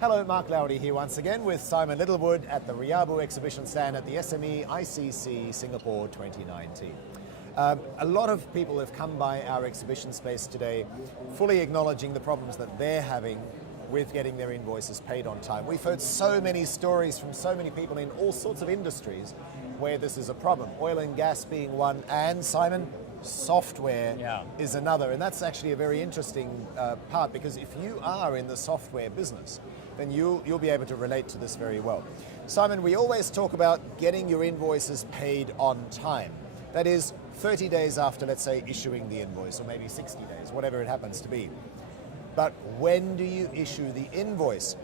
Hello, Mark Laudi here once again with Simon Littlewood at the RIABU exhibition stand at the SMEICC Singapore 2019. A lot of people have come by our exhibition space today fully acknowledging the problems that they're having with getting their invoices paid on time. We've heard so many stories from so many people in all sorts of industries where this is a problem. Oil and gas being one, and Simon, software is another. And that's actually a very interesting part, because if you are in the software business, then you'll be able to relate to this very well. Simon, we always talk about getting your invoices paid on time. That is 30 days after, let's say, issuing the invoice, or maybe 60 days, whatever it happens to be. But when do you issue the invoice,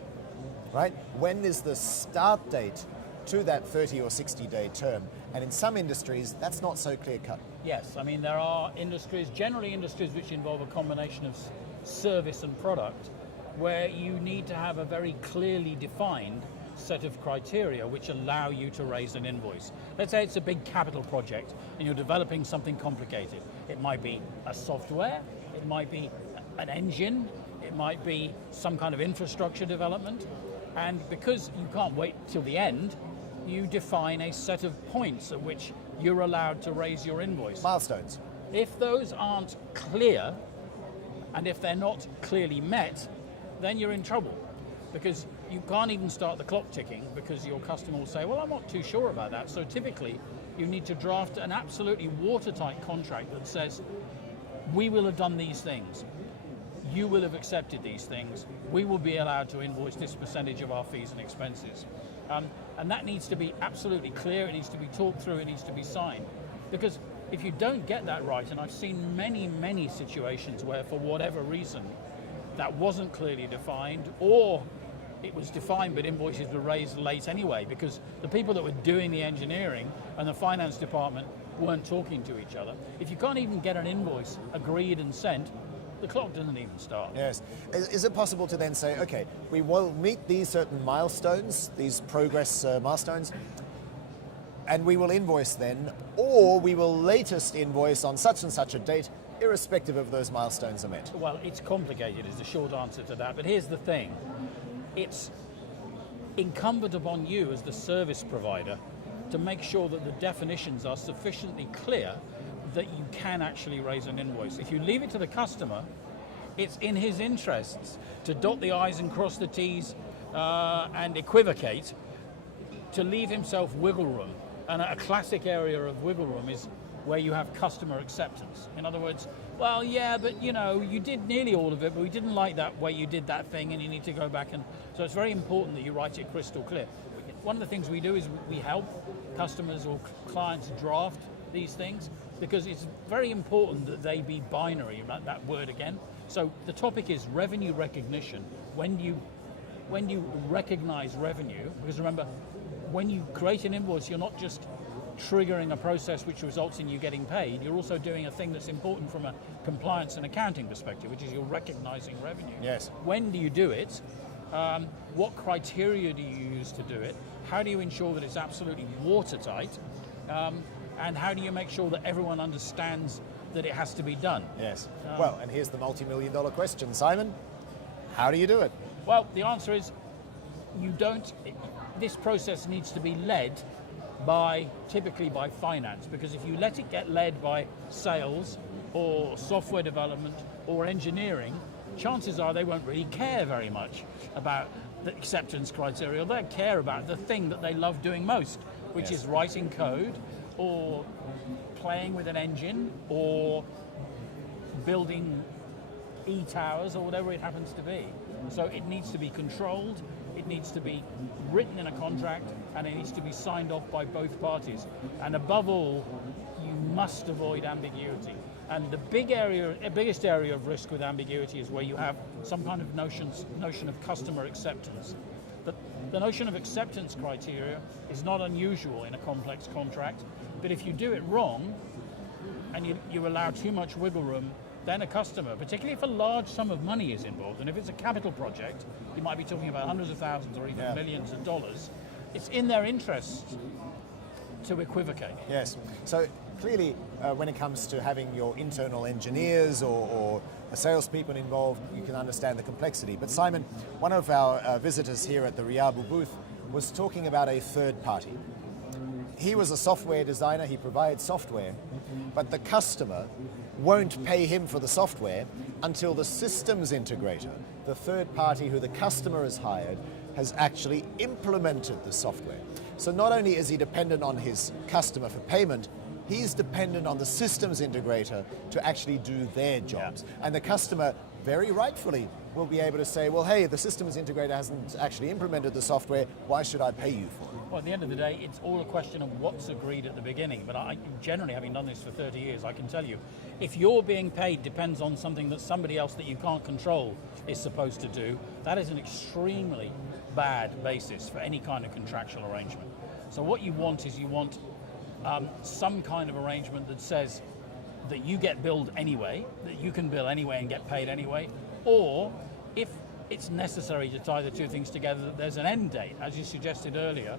right? When is the start date to that 30 or 60 day term? And in some industries, that's not so clear cut. Yes, I mean, there are industries, generally industries which involve a combination of service and product, where you need to have a very clearly defined set of criteria which allow you to raise an invoice. Let's say it's a big capital project and you're developing something complicated. It might be a software, it might be an engine, it might be some kind of infrastructure development, and because you can't wait till the end, you define a set of points at which you're allowed to raise your invoice. Milestones. If those aren't clear, and if they're not clearly met, then you're in trouble, because you can't even start the clock ticking because your customer will say, well, I'm not too sure about that. So typically, you need to draft an absolutely watertight contract that says, we will have done these things. You will have accepted these things. We will be allowed to invoice this percentage of our fees and expenses. And that needs to be absolutely clear, it needs to be talked through, it needs to be signed. Because if you don't get that right, and I've seen many, many situations where for whatever reason, that wasn't clearly defined, or it was defined but invoices were raised late anyway, because the people that were doing the engineering and the finance department weren't talking to each other. If you can't even get an invoice agreed and sent, the clock doesn't even start. Yes. Is it possible to then say, okay, we will meet these certain milestones, these progress milestones, and we will invoice then, or we will latest invoice on such and such a date, irrespective of those milestones are met? Well, it's complicated is the short answer to that, but here's the thing. It's incumbent upon you as the service provider to make sure that the definitions are sufficiently clear that you can actually raise an invoice. If you leave it to the customer, it's in his interests to dot the I's and cross the T's and equivocate, to leave himself wiggle room. And a classic area of wiggle room is where you have customer acceptance. In other words, well, yeah, but you know, you did nearly all of it, but we didn't like that way you did that thing, and you need to go back. And so it's very important that you write it crystal clear. One of the things we do is we help customers or clients draft these things, because it's very important that they be binary, that word again. So the topic is revenue recognition. When you recognize revenue, because remember, when you create an invoice, you're not just triggering a process which results in you getting paid, you're also doing a thing that's important from a compliance and accounting perspective, which is you're recognizing revenue. Yes. When do you do it? What criteria do you use to do it? How do you ensure that it's absolutely watertight? And how do you make sure that everyone understands that it has to be done? Yes. Well, and here's the multi-million-dollar question, Simon. How do you do it? Well, the answer is you don't. This process needs to be led typically by finance, because if you let it get led by sales or software development or engineering, chances are they won't really care very much about the acceptance criteria. They'll care about the thing that they love doing most, which is writing code, or playing with an engine, or building e-towers, or whatever it happens to be. So it needs to be controlled, it needs to be written in a contract, and it needs to be signed off by both parties. And above all, you must avoid ambiguity. And the biggest area of risk with ambiguity is where you have some kind of notion of customer acceptance. The notion of acceptance criteria is not unusual in a complex contract, but if you do it wrong and you allow too much wiggle room, then a customer, particularly if a large sum of money is involved, and if it's a capital project, you might be talking about hundreds of thousands or even millions of dollars, it's in their interests to equivocate. Yes. So clearly, when it comes to having your internal engineers or salespeople involved, you can understand the complexity. But Simon, one of our visitors here at the RIABU booth was talking about a third party. He was a software designer, he provides software, but the customer won't pay him for the software until the systems integrator, the third party who the customer has hired, has actually implemented the software. So not only is he dependent on his customer for payment, he's dependent on the systems integrator to actually do their jobs. Yeah. And the customer, very rightfully, will be able to say, well, hey, the systems integrator hasn't actually implemented the software, why should I pay you for it? Well, at the end of the day, it's all a question of what's agreed at the beginning. But I generally, having done this for 30 years, I can tell you, if you're being paid depends on something that somebody else that you can't control is supposed to do, that is an extremely bad basis for any kind of contractual arrangement. So what you want is some kind of arrangement that says that you get billed anyway, that you can bill anyway and get paid anyway, or if it's necessary to tie the two things together, that there's an end date, as you suggested earlier,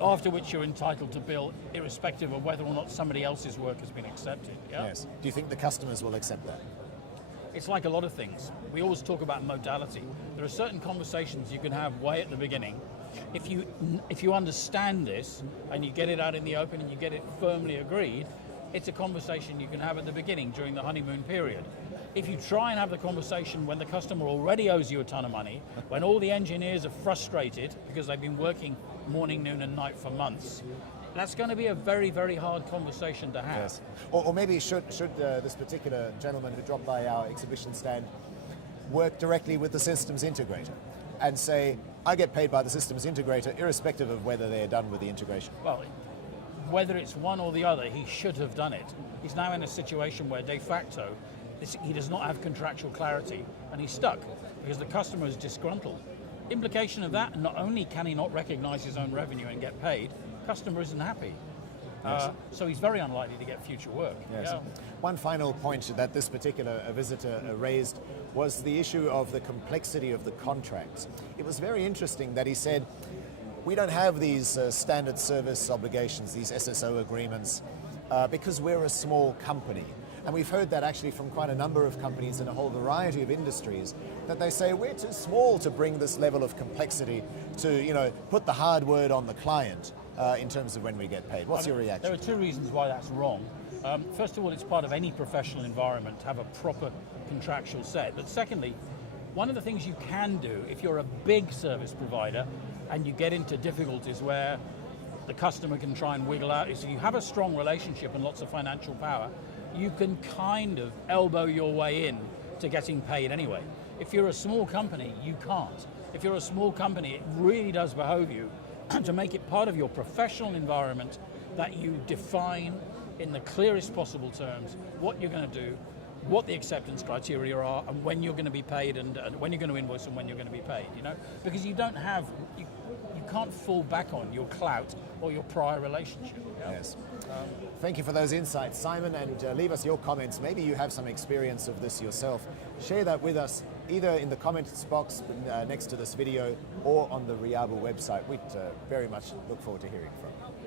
after which you're entitled to bill irrespective of whether or not somebody else's work has been accepted. Yeah? Yes. Do you think the customers will accept that? It's like a lot of things. We always talk about modality. There are certain conversations you can have way at the beginning. If you understand this and you get it out in the open and you get it firmly agreed, it's a conversation you can have at the beginning during the honeymoon period. If you try and have the conversation when the customer already owes you a ton of money, when all the engineers are frustrated because they've been working morning, noon and night for months, that's going to be a very, very hard conversation to have. Yes. Or maybe should this particular gentleman who dropped by our exhibition stand work directly with the systems integrator and say, I get paid by the systems integrator irrespective of whether they're done with the integration? Well, whether it's one or the other, he should have done it. He's now in a situation where de facto he does not have contractual clarity and he's stuck because the customer is disgruntled. Implication of that, not only can he not recognize his own revenue and get paid, customer isn't happy. Yes. So he's very unlikely to get future work. Yes. Yeah. One final point that this particular visitor raised was the issue of the complexity of the contracts. It was very interesting that he said, we don't have these standard service obligations, these SSO agreements, because we're a small company. And we've heard that actually from quite a number of companies in a whole variety of industries, that they say we're too small to bring this level of complexity to, put the hard word on the client in terms of when we get paid. What's your reaction? There are two reasons why that's wrong. First of all, it's part of any professional environment to have a proper contractual set. But secondly, one of the things you can do if you're a big service provider and you get into difficulties where the customer can try and wiggle out is if you have a strong relationship and lots of financial power, you can kind of elbow your way in to getting paid anyway. If you're a small company, you can't. If you're a small company, it really does behove you to make it part of your professional environment that you define in the clearest possible terms what you're going to do, what the acceptance criteria are, and when you're going to be paid, and when you're going to invoice and when you're going to be paid, because you can't fall back on your clout or your prior relationship. Yeah? Yes. Thank you for those insights, Simon, and leave us your comments. Maybe you have some experience of this yourself. Share that with us either in the comments box next to this video or on the RIABU website. We'd very much look forward to hearing from you.